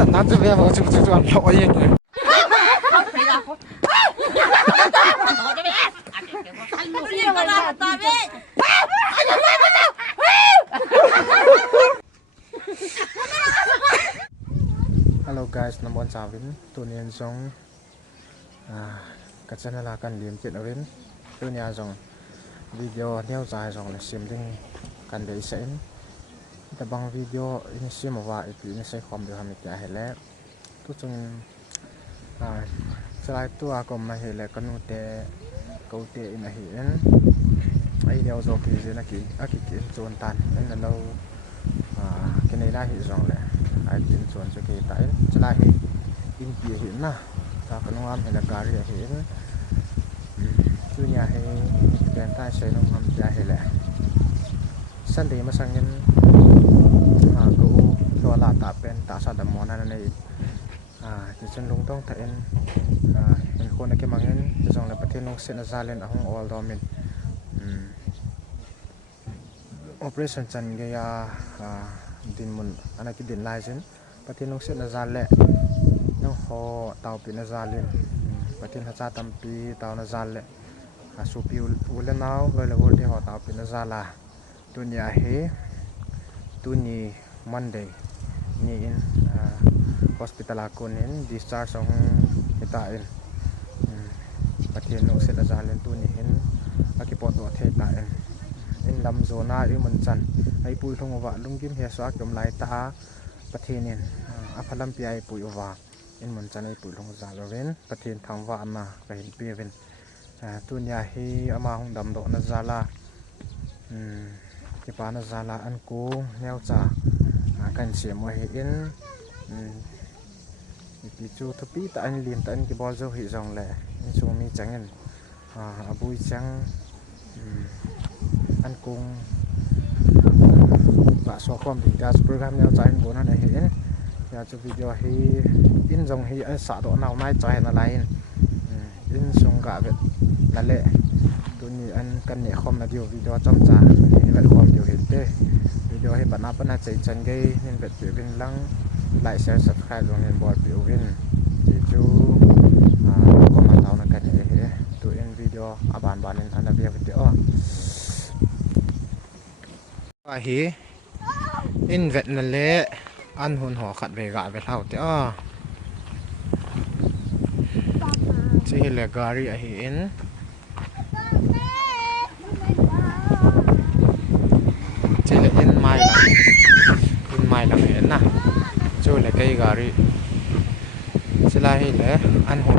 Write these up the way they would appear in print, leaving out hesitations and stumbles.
sẵn nát về vào chụp chụp ăn lội vậy nhỉ. Hello guys, nambon savin tunian song kacana la kan lim ket awin tunia song video neo dài song la sim ding kan dei sein ta bang video in sim wa ipi ni sai khom de ham kya hele tu chung salai tu a kom ma hele kanu te ko te in a hi en ai neo zo ki je na ki a ki kin chon tan en lo cái này là hiện rồi này ai chuyển chuyển cho cái tại cho lại in kia hiện na ta có nông hay là cà ri hiện cứ nhà hay đèn tai xây nông am ra hay là sân thì mà sang nhân cụ cho là tạ bên tạ sao đầm món này thì chân lung tông tại mình khôn cái mang nhân thì dòng là bát thiên nông sẽ ra lên ở hông all đó mình operation chân cái din mun anak ki din license patin nong set na zale nong ho tau pi na zalin patin ha cha tampi tau na zale su pi ule naw loi la gol de ho tau pi na zala tunia he tuni monday ni in hospital akunin discharge ong kita in patin nong set na zalen tuni hin akipo to the ta in lam zona i mun chan ai pui thong wa lungkim he swa kem lai ta pathin aphalam pi ai pui wa in mun chan ai pui thong za loven pathin thang wa na ka hin pi ven tunia hi ama hong dam do na zala ki pa na zala an ku neu cha kan che mo hi in pi chu thupi ta an lim ta an ki bol zo hi jong le in chu mi changin abui chang ăn cùng và so com thì ra program nhau trái bốn này hết nhà cho video hi in dòng hi anh xã độ nào mai trái là lại in sung cả việc là lệ tôi nghĩ anh cần nhẹ không là điều video trong trà thì vậy không điều hiện thế video hi bạn nào bạn nào chạy chân gây nên việc biểu viên lăng lại share subscribe rồi nên bỏ biểu viên thì chú có mà tao là cần nhẹ tụi em video bạn nên anh đã video hi in vet na le an hun ho khat ve ga ve thau te chi le gari a hi in chi le in mai la he na chu le kai gari chi la hi le an hun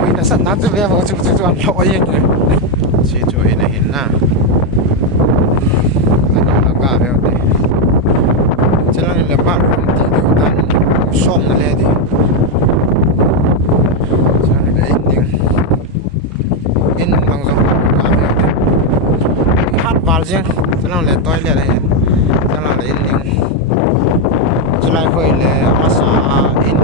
oi na san na zu ve bo chu an lo yin chi chu in a hin na là bạn thì đều đang xong lên đi sao lại đấy in bằng dòng hát vào riêng sao nào lại toi lại này sao nào lại in sao lại hơi là masa in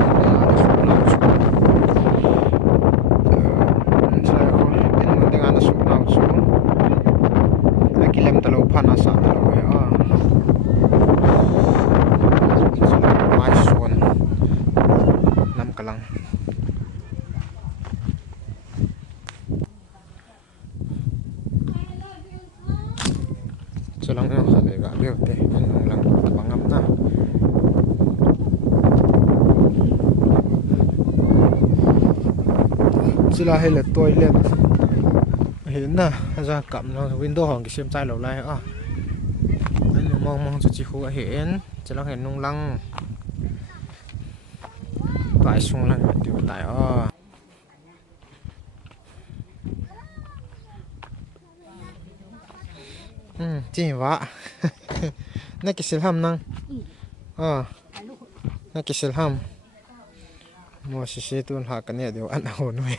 dengan nasuk langsung lagi lem terlalu panas terlalu so lang yung kali ga biyo te anong lang tabangam na sila hele toilet hiện na ra cầm nó window hỏng cái xem trai lầu lại anh mong cho chị khu hiện chỉ là hiện nung lăng tại xuống lăng điều tại chị vợ nãy cái silham năng nãy cái silham mua xí tuôn hạ cái này đều ăn hồn vậy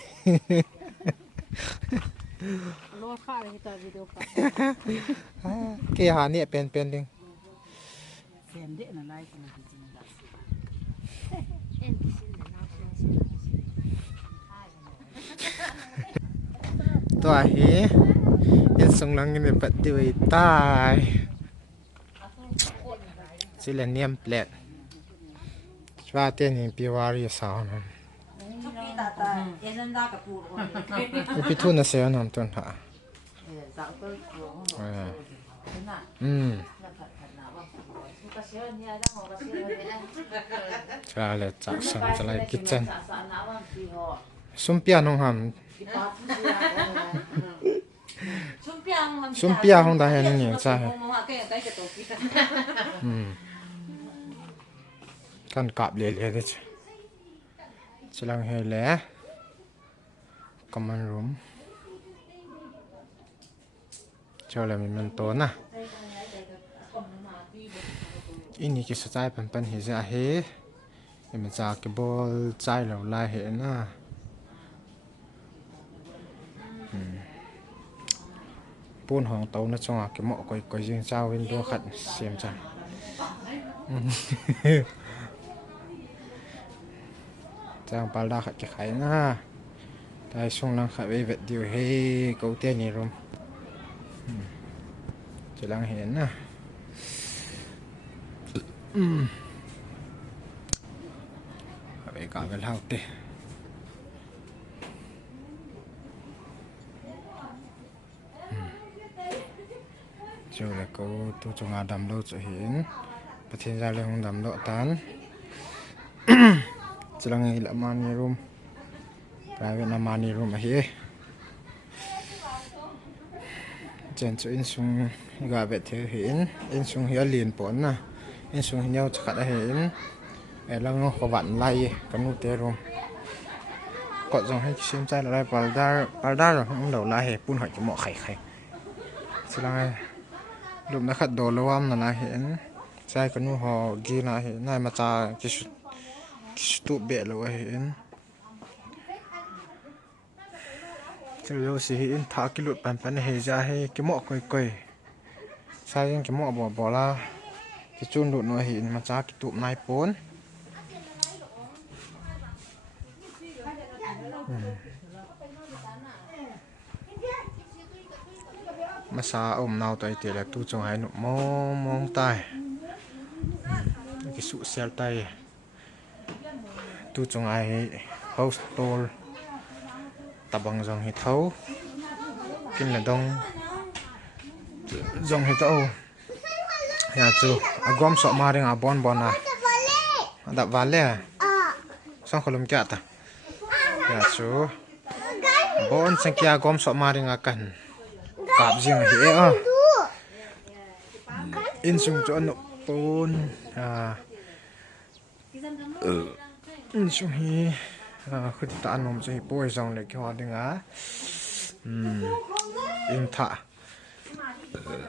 cái hà này pen đi tôi hi in sung lang ini pat diwi tai Selenium plate. Swatin in Piwari sound. Pitu na siya nam ton ha. Chale chaksan chalai kitchen. Sumpia nong ham. Sumpia hong da hen ni cha. Kan kap le le de. Chilang he le. Common room. Chole mi men to na. Ini ki sa chai pan pan hi za he. Em cha ke bol chai lo lai he na. Pun hong tàu nó cho cái mọ coi riêng sao window khẩn xem chẳng chẳng bao la khẩn cái khai na tại xong lăng khẩn về vật điều hay câu tiền này rồi chỉ lăng hiển na về cả cái lao tê cho là câu tôi cho ngà đầm lâu cho hiển và thiên gia lên không đầm lộ tán chỉ là ngày là mani room private là mani room ở here trên chỗ in sung gà vẹt thế hiển in sung hiển liền bốn nè in sung nhau chắc là hiển ở là nó có vạn lay cái nút té room có dòng hay xem trai là lại balda rồi không đầu lay pun hỏi cho mọ khải chỉ là lúc đó khát đồ lâu lắm là hiện sai cái nụ họ ghi là hiện này mà cha cái tụ bể lâu hiện cái lâu xí hiện thả cái lụt bàn bàn này ra hay cái mọ quay sai cái mọ bỏ la cái chun lụt nó hiện mà cha cái tụ này bốn mà sao ôm nào tới thì là tu trồng hai nụ mong tai cái sụ xel tay tu trồng hai house tool tập bằng dòng hết thấu kinh là đông dòng hết thấu nhà chú gom sọ ma đang bon à đập vale à xong khỏi lồng chặt à nhà chú bon sang kia gom sọ ma đang cần cạp riêng hệ à in sung cho nó tôn in sung hi khi ta ăn nôm cho hi bôi dòng lại cái hoa đừng á in thả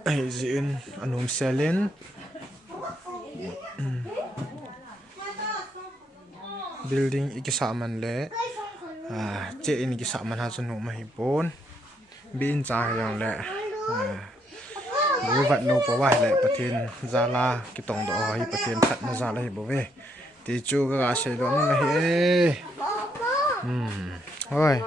ấy gì in ăn nôm xe lên building iki saman le che in iki saman ha chunu ma hi bon bin cha yang le vui vật lâu bỏ vai lại pathin zala cái tổng độ hi pathin thật na zala hi bo ve ti chu ga se don na hi thôi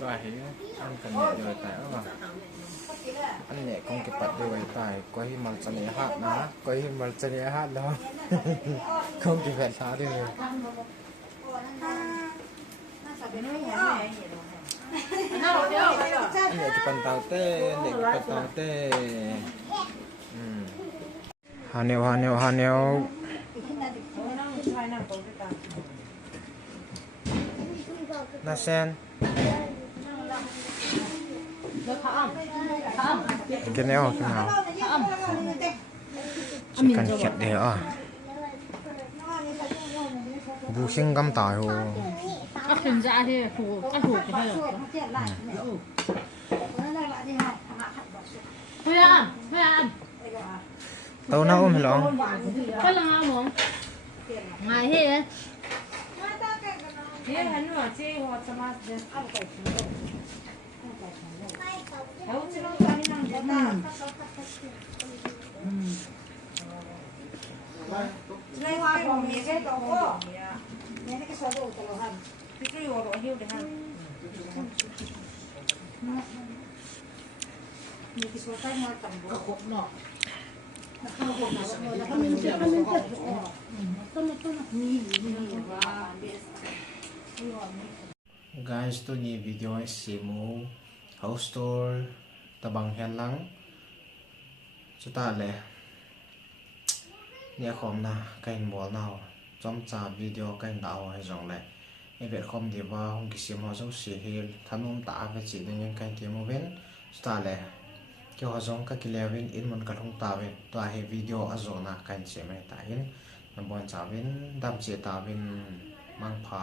rồi anh cần nhẹ rồi tại mà anh nhẹ con cái bật rồi tại quay mà chân nhẹ hát ná quay mà chân nhẹ hát đó không thì phải xả đi rồi anh để chụp tàu tê để chụp tàu tê hà neo na sen cái neo cái nào chỉ cần chặt để à bu sinh găm tỏi hồ các chuyên gia thì phụ các thủ thì hay rồi thôi ăn tàu nào ôm lòng có là không ngày thế thế hắn nói chơi họ sẽ mà đâu chỉ nói cái năng lượng ta này hoa hồng gì cái đó có này cái số đồ tao làm cái đồ đó nhiều đấy han những cái số tay mà tầm bộ cục nọ guys tu ni video ai simu house tour tabang hian lang chuta le nia khom na kain bol nào chom cha video kain dao hai jong le e vet khom di wa hong ki sim ho zo si hi thanum ta ve chi ning kain ti mo ven chuta le kyo ha jong ka ki levin in mon ka hong ta ve to he video a zo na kain che mai ta in na bon cha vin dam che ta vin mang pha